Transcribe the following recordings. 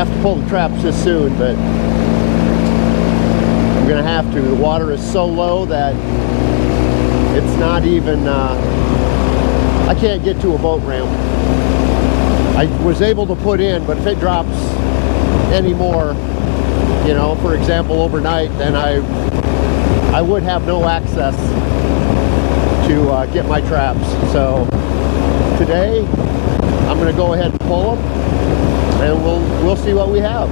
have to pull the traps this soon, but I'm gonna have to. The water is so low that it's not even, I can't get to a boat ramp. I was able to put in, but if it drops any more, you know, for example, overnight, then I would have no access to get my traps. So today, I'm gonna go ahead and pull them, and we'll see what we have.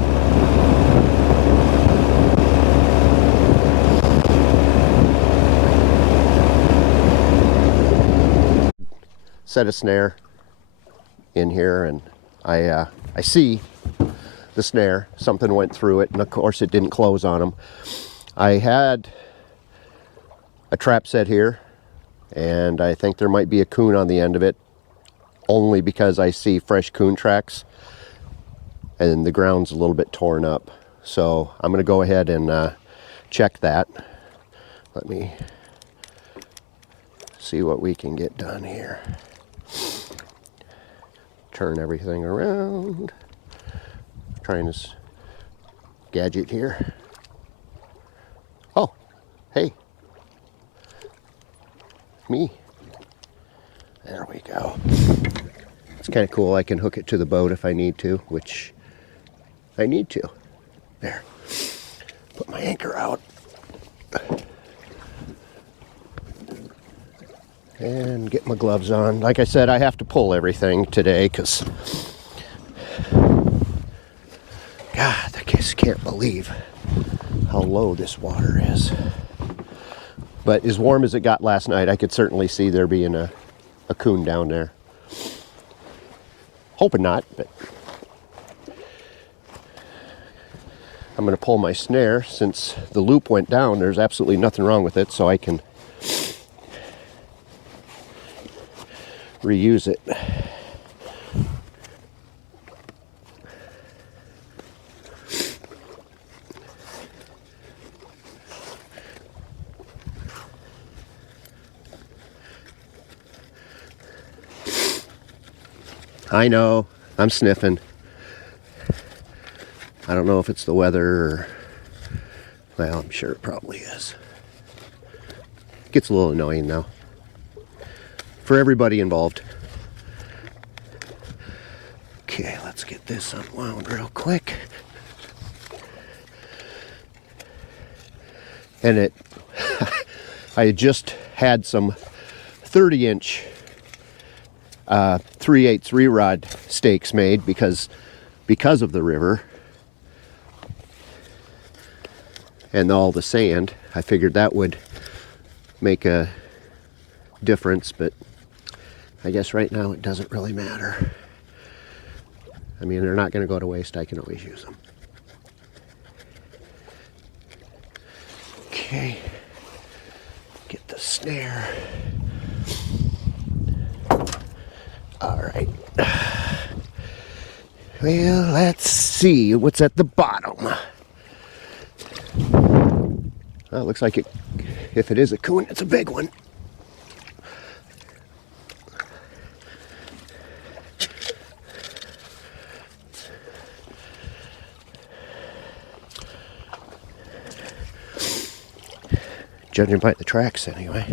Set a snare in here, and I see the snare. Something went through it, and of course it didn't close on them. I had a trap set here, and I think there might be a coon on the end of it, only because I see fresh coon tracks and the ground's a little bit torn up. So I'm going to go ahead and check that. Let me see what we can get done here. Turn everything around. Trying this gadget here. Oh, hey. Me. There we go. It's kind of cool. I can hook it to the boat if I need to, which I need to. There. Put my anchor out. And get my gloves on. Like I said, I have to pull everything today because, God, I just can't believe how low this water is. But as warm as it got last night, I could certainly see there being a coon down there. Hoping not, but I'm going to pull my snare. Since the loop went down, there's absolutely nothing wrong with it, so I can reuse it. I know, I'm sniffing. I don't know if it's the weather or, well, I'm sure it probably is. It gets a little annoying though, for everybody involved. Okay, let's get this unwound real quick. And I had just had some 30-inch 3/8 rod stakes made because of the river and all the sand. I figured that would make a difference, but I guess right now it doesn't really matter. I mean, they're not going to go to waste. I can always use them. Okay, get the snare. All right. Well, let's see what's at the bottom. Well, it looks like if it is a coon, it's a big one. Judging by the tracks, anyway.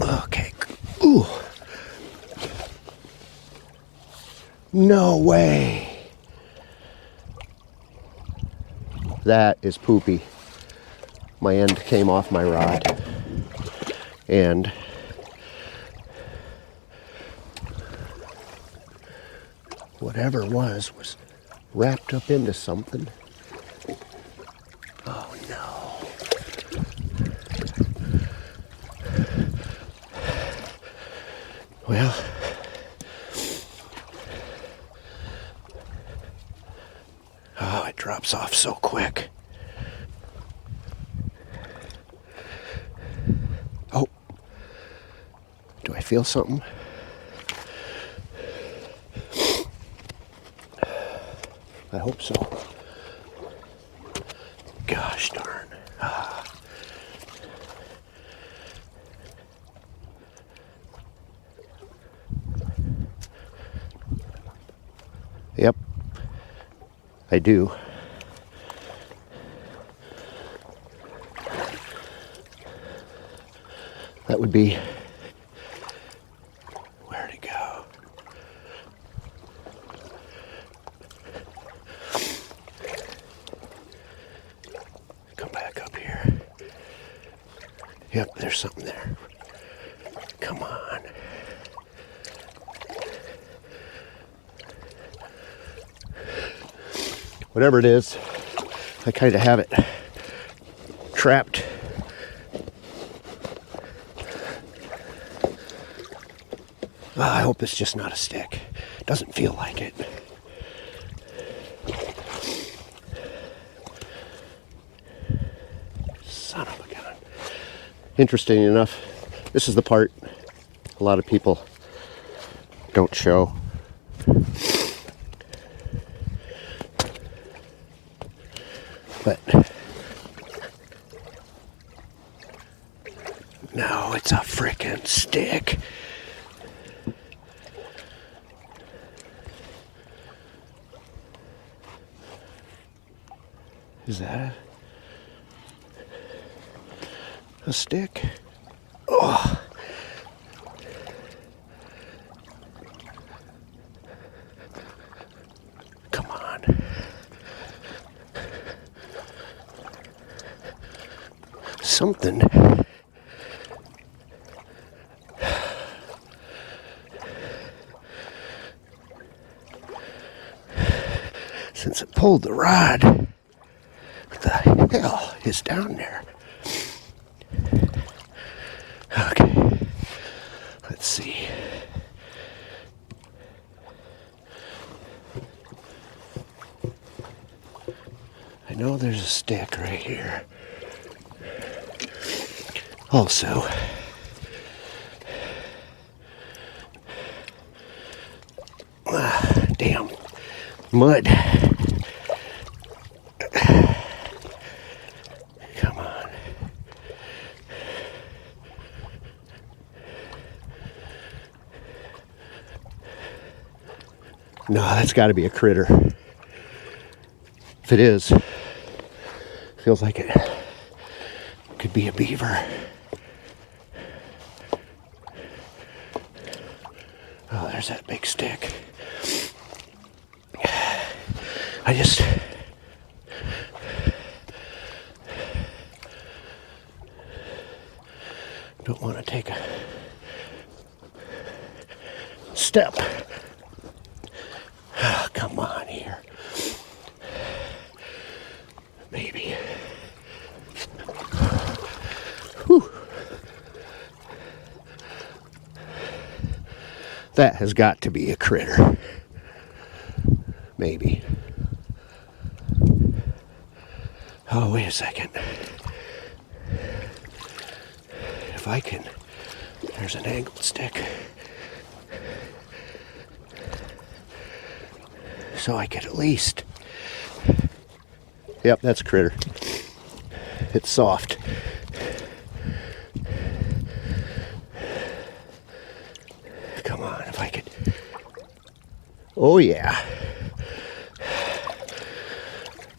Okay. Ooh. No way. That is poopy. My end came off my rod. And whatever was wrapped up into something. Oh no. Well, oh, it drops off so quick. Oh, do I feel something? I hope so. Gosh darn. Yep, I do. That would be, where'd it go? Come back up here. Yep, there's something there. Come on. Whatever it is, I kind of have it trapped. I hope it's just not a stick. Doesn't feel like it. Son of a gun. Interesting enough, this is the part a lot of people don't show. But no, it's a frickin' stick. Is that a stick? Oh. Come on. Something. Since it pulled the rod, what the hell is down there? Okay, let's see. I know there's a stick right here. Also, damn mud. Come on. No, that's got to be a critter. If it is, feels like it could be a beaver. Oh, there's that big stick. I just don't want to take a step. Oh, come on here. Maybe. Whew. That has got to be a critter. Maybe. Oh, wait a second. If I can, there's an angled stick. So I could at least, yep, that's a critter. It's soft. Come on, if I could, oh yeah.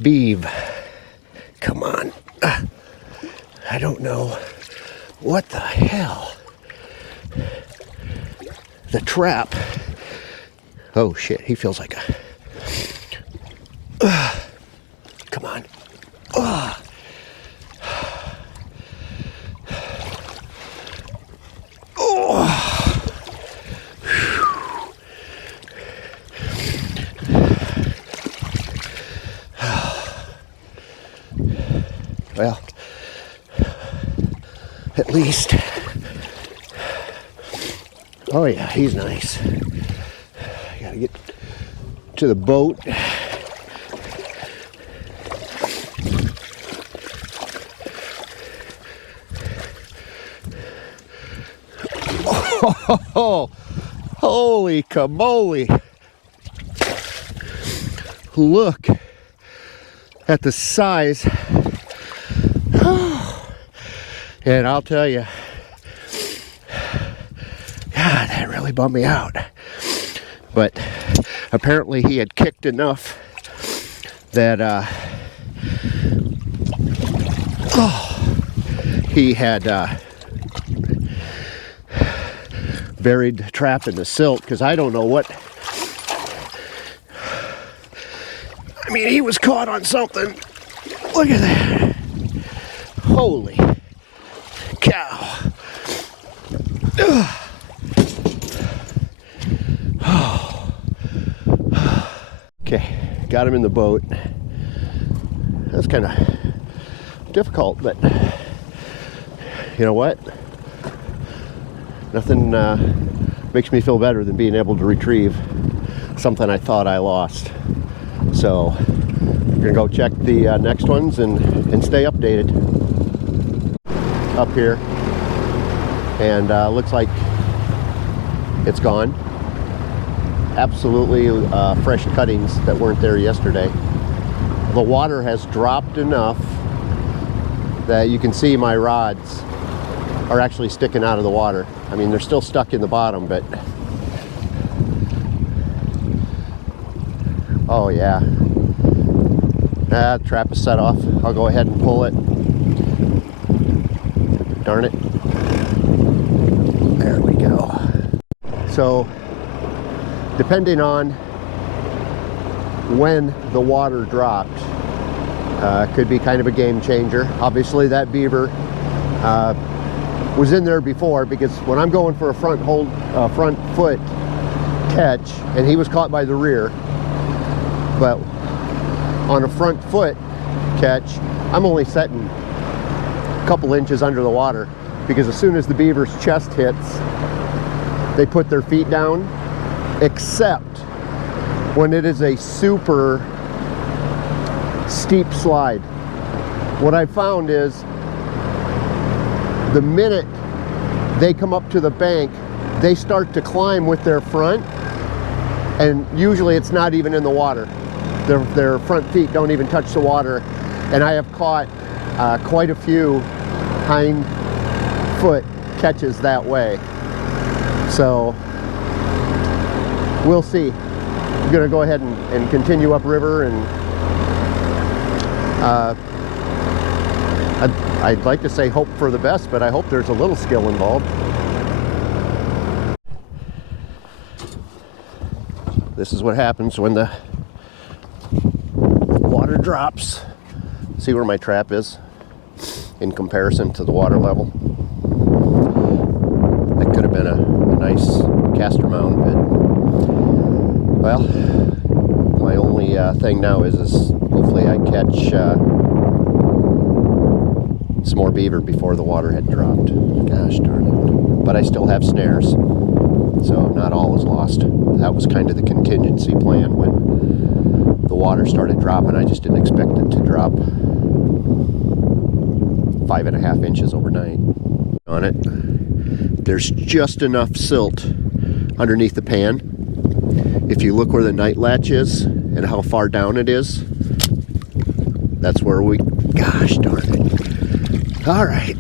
Beaver. Come on. I don't know what the hell. The trap. Oh shit, he feels like a... come on. Well, at least, oh yeah, he's nice. I gotta get to the boat. Oh, holy camole. Look at the size. And I'll tell you, God, that really bummed me out. But apparently he had kicked enough that he had buried the trap in the silt, because I don't know what. I mean, he was caught on something. Look at that. Holy cow. Okay, got him in the boat. That's kind of difficult, but you know what? Nothing makes me feel better than being able to retrieve something I thought I lost. So we're gonna go check the next ones and stay updated. Up here, and looks like it's gone. Absolutely fresh cuttings that weren't there yesterday. The water has dropped enough that you can see my rods are actually sticking out of the water. I mean, they're still stuck in the bottom, but oh yeah. That trap is set off. I'll go ahead and pull it. Darn it. There we go. So, depending on when the water dropped, could be kind of a game changer. Obviously that beaver was in there before, because when I'm going for a front foot catch, and he was caught by the rear, but on a front foot catch, I'm only setting a couple inches under the water, because as soon as the beaver's chest hits, they put their feet down, except when it is a super steep slide. What I found is the minute they come up to the bank, they start to climb with their front, and usually it's not even in the water. Their front feet don't even touch the water, and I have caught quite a few hind foot catches that way. So we'll see. I'm gonna go ahead and continue upriver, and I'd like to say hope for the best, but I hope there's a little skill involved. This is what happens when the water drops. See where my trap is in comparison to the water level? That could have been a nice caster mound, but well, my only thing now is hopefully I catch some more beaver before the water had dropped. Gosh darn it. But I still have snares, so not all is lost. That was kind of the contingency plan when the water started dropping. I just didn't expect it to drop 5.5 inches overnight. On it, there's just enough silt underneath the pan. If you look where the night latch is and how far down it is, that's where we, gosh darn it. All right.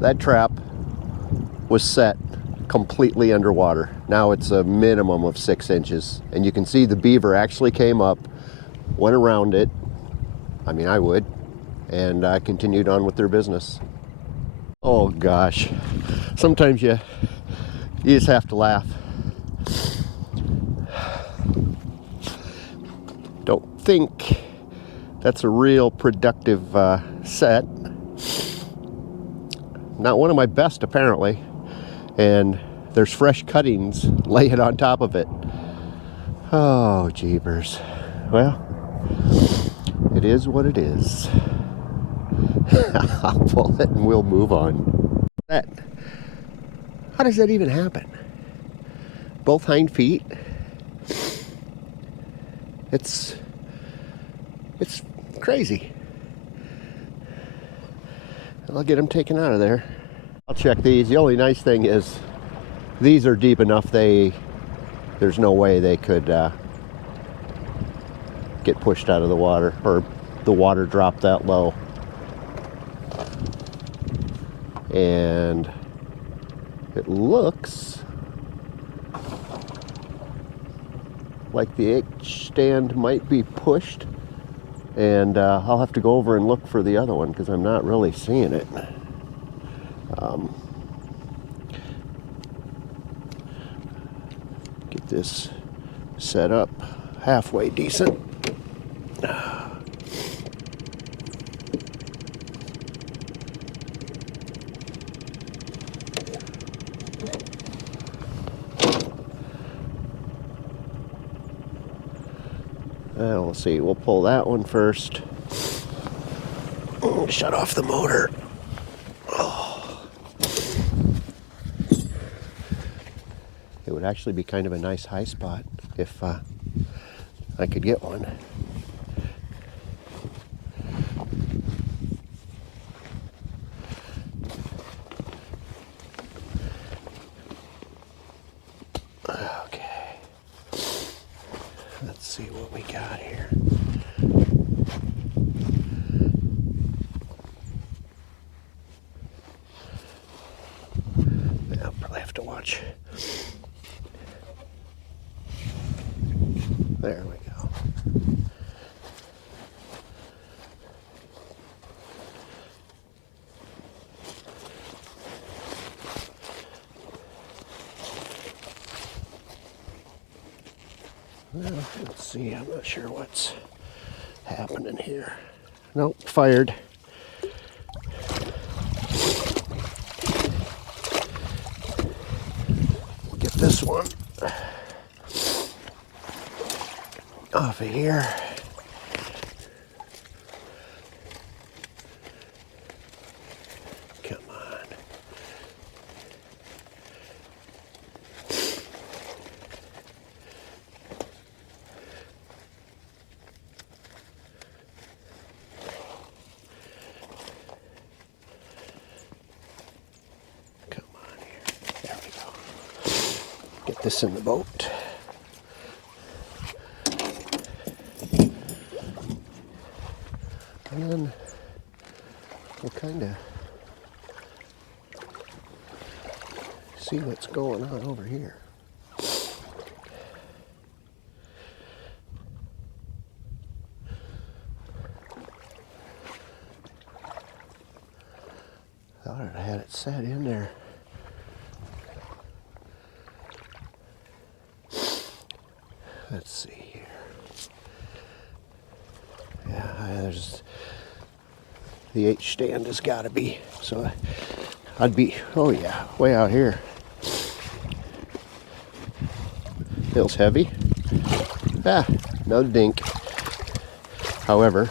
That trap was set completely underwater. Now it's a minimum of 6 inches. And you can see the beaver actually came up, went around it. I mean, I would. And continued on with their business. Oh gosh. Sometimes you just have to laugh. Don't think that's a real productive set. Not one of my best, apparently. And there's fresh cuttings laying on top of it. Oh, jeepers. Well, it is what it is. I'll pull it and we'll move on. How does that even happen? Both hind feet? It's crazy. I'll get them taken out of there. I'll check these. The only nice thing is these are deep enough there's no way they could get pushed out of the water, or the water dropped that low. and it looks like the H stand might be pushed, and I'll have to go over and look for the other one because I'm not really seeing it. Get this set up halfway decent. We'll see, we'll pull that one first. Shut off the motor. Oh. It would actually be kind of a nice high spot if I could get one. Okay. Let's see what we got here. I'll probably have to watch. There we go. Well, let's see, I'm not sure what's happening here. Nope, fired. Get this one off of here. Come on. Come on here. There we go. Get this in the boat. And then we'll kind of see what's going on over here. Thought I had it set in there. Let's see here. Yeah, there's the H stand has got to be. So I'd be, oh yeah, way out here. Feels heavy. Ah, another dink. However,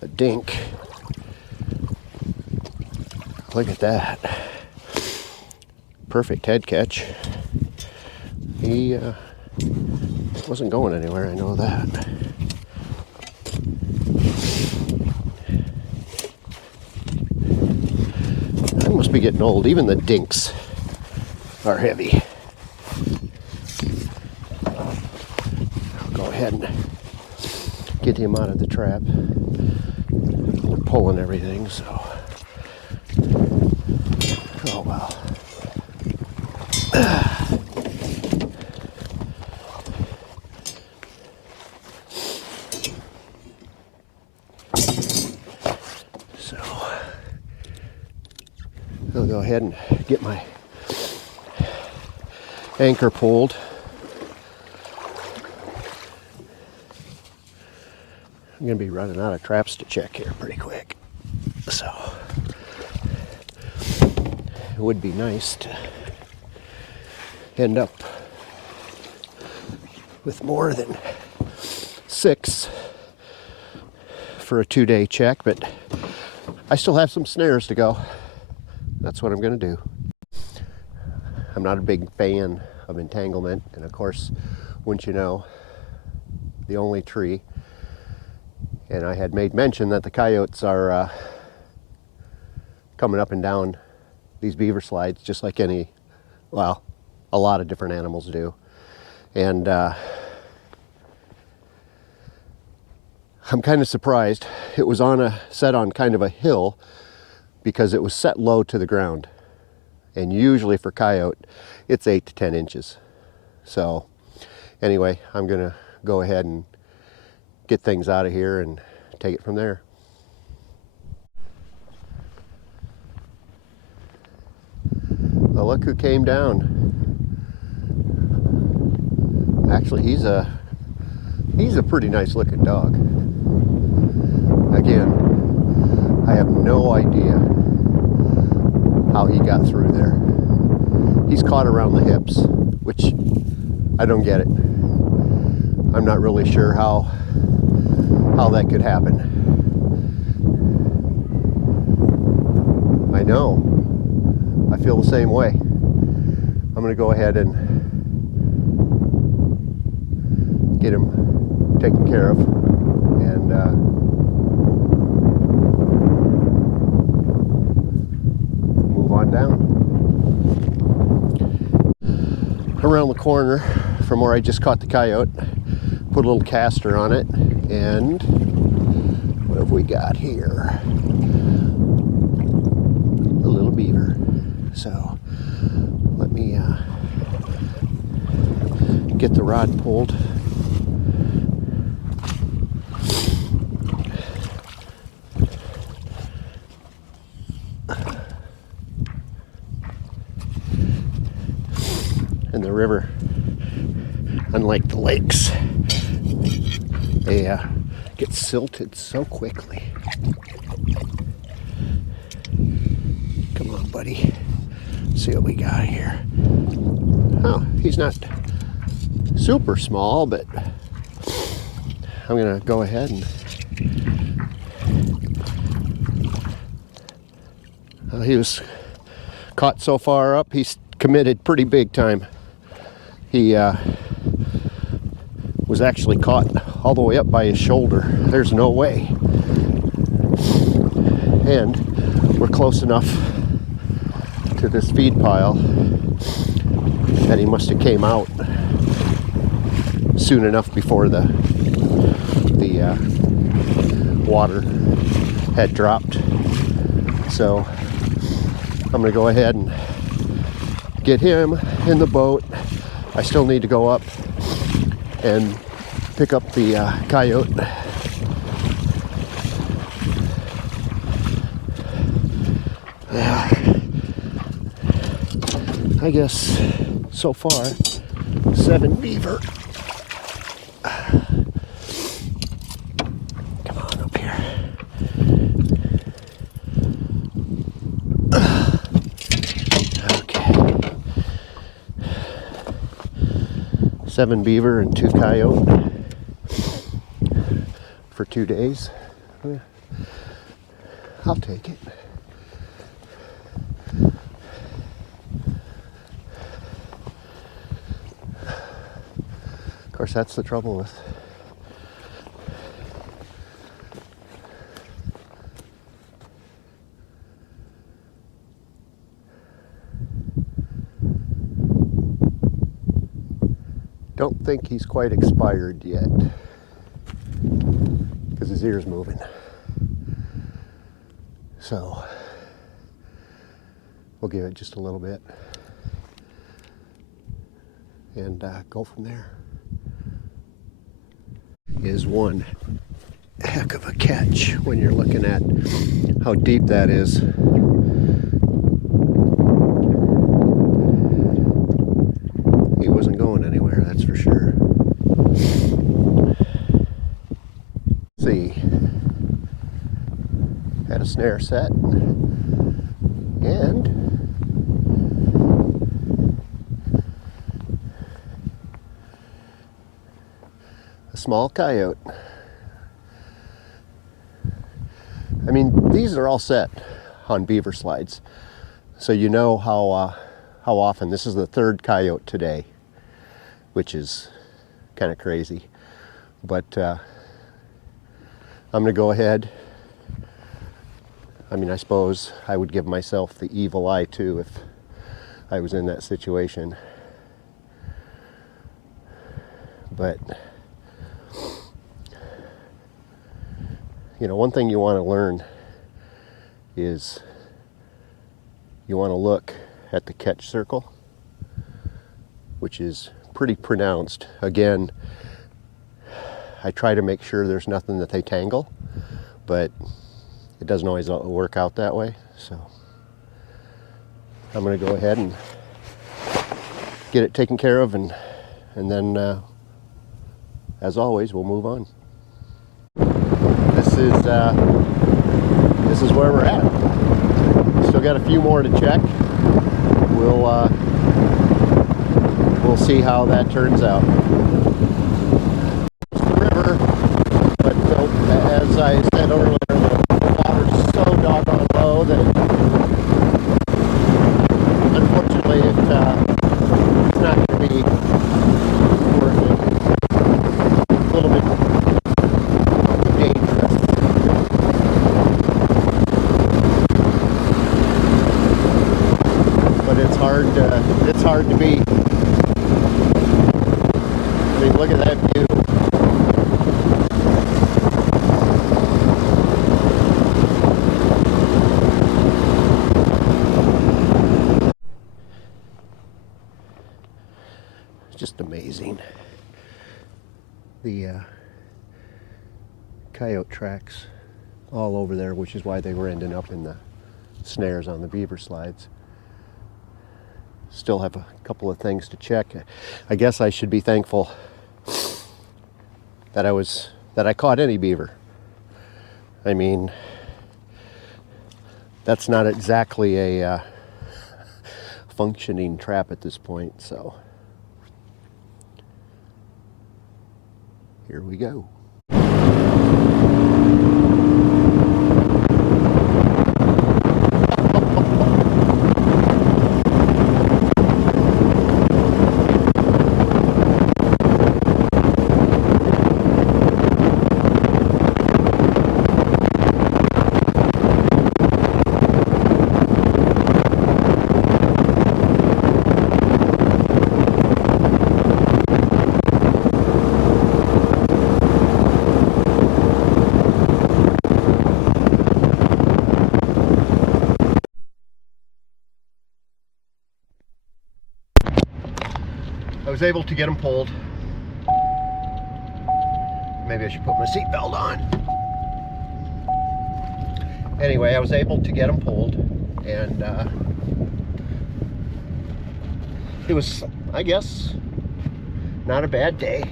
a dink. Look at that. Perfect head catch. He wasn't going anywhere, I know that. I must be getting old. Even the dinks are heavy. I'll go ahead and get him out of the trap. We're pulling everything, so. Oh well. So I'll go ahead and get my anchor pulled. I'm going to be running out of traps to check here pretty quick. So it would be nice to end up with more than 6 for a 2-day check, but I still have some snares to go. That's what I'm going to do. I'm not a big fan of entanglement, and of course, wouldn't you know, the only tree, and I had made mention that the coyotes are coming up and down these beaver slides just like a lot of different animals do. And I'm kind of surprised. It was set on kind of a hill because it was set low to the ground. And usually for coyote, it's 8 to 10 inches. So anyway, I'm gonna go ahead and get things out of here and take it from there. Well, look who came down. Actually, he's a pretty nice looking dog. Again, I have no idea how he got through there. He's caught around the hips, which I don't get it. I'm not really sure how that could happen. I know. I feel the same way. I'm going to go ahead and get him taken care of and move on down. Around the corner from where I just caught the coyote, put a little caster on it, and what have we got here? A little beaver. So let me get the rod pulled. And the river, unlike the lakes, they get silted so quickly. Come on, buddy. See what we got here. Oh, he's not super small, but I'm gonna go ahead and he was caught so far up, he's committed pretty big time. He was actually caught all the way up by his shoulder. There's no way. And we're close enough to this feed pile that he must have came out soon enough before the water had dropped. So I'm going to go ahead and get him in the boat. I still need to go up and pick up the coyote. I guess so far 7 beaver. Come on up here. Okay. 7 beaver and 2 coyote for 2 days. I'll take it. Of course, that's the trouble with don't think he's quite expired yet because his ear's moving. So we'll give it just a little bit and go from there. Is one heck of a catch when you're looking at how deep that is. He wasn't going anywhere, that's for sure. Let's see, had a snare set and a small coyote. I mean, these are all set on beaver slides, so you know how often. This is the 3rd coyote today, which is kind of crazy. But I'm gonna go ahead. I mean, I suppose I would give myself the evil eye too if I was in that situation. But You know, one thing you want to learn is you want to look at the catch circle, which is pretty pronounced. Again, I try to make sure there's nothing that they tangle, but it doesn't always work out that way. So I'm going to go ahead and get it taken care of, and then as always, we'll move on. This is where we're at. Still got a few more to check. We'll see how that turns out. It's the river, but as I said earlier, the water's so doggone low that unfortunately it's not going to be worth it. It's a little bit dangerous. But it's hard to beat. I mean, look at that view. It's just amazing. The coyote tracks all over there, which is why they were ending up in the snares on the beaver slides. Still have a couple of things to check. I guess I should be thankful that I caught any beaver. I mean, that's not exactly a functioning trap at this point, so here we go. I was able to get them pulled. Maybe I should put my seatbelt on. Anyway, I was able to get them pulled, and it was, I guess, not a bad day.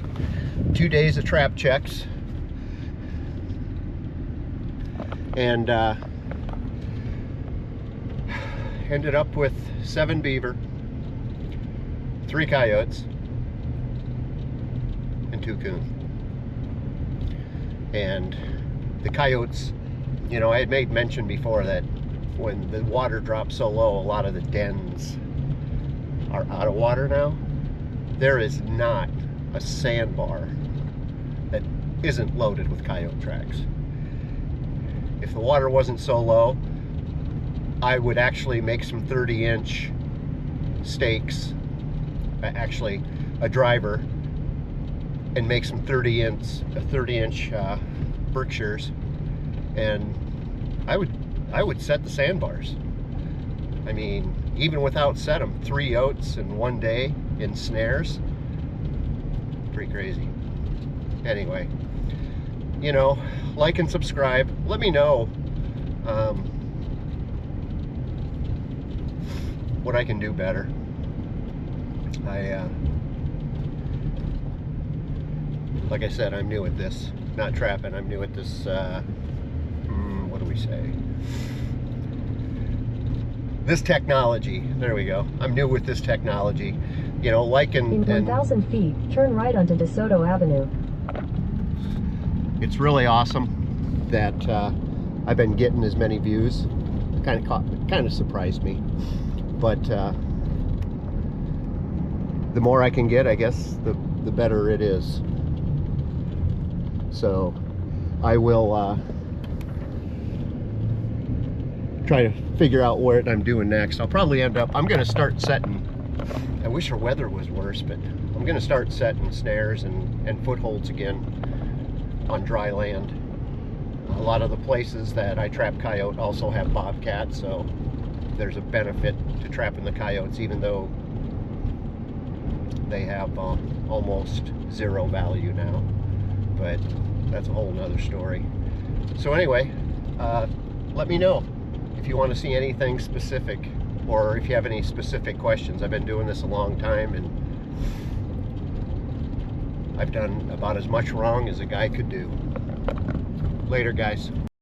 2 days of trap checks, and ended up with 7 beaver, 3 coyotes, and 2 coon. And the coyotes, you know, I had made mention before that when the water drops so low, a lot of the dens are out of water now. There is not a sandbar that isn't loaded with coyote tracks. If the water wasn't so low, I would actually make some 30-inch stakes, actually a driver, and make some 30-inch Berkshires, and I would set the sandbars. I mean, even without set them, 3 oats in 1 day in snares, pretty crazy. Anyway, you know, like and subscribe. Let me know what I can do better. Like I said, I'm new at this. Not trapping, I'm new at this, what do we say? This technology, there we go. I'm new with this technology. You know, like in 1,000 feet, turn right onto DeSoto Avenue. It's really awesome that I've been getting as many views. Kind of surprised me. But the more I can get, I guess, the better it is. So I will try to figure out what I'm doing next. I'll probably end up, I'm going to start setting, I wish our weather was worse, but I'm going to start setting snares and footholds again on dry land. A lot of the places that I trap coyote also have bobcats, so there's a benefit to trapping the coyotes, even though they have almost zero value now. But that's a whole nother story. So anyway, let me know if you want to see anything specific, or if you have any specific questions. I've been doing this a long time, and I've done about as much wrong as a guy could do. Later, guys.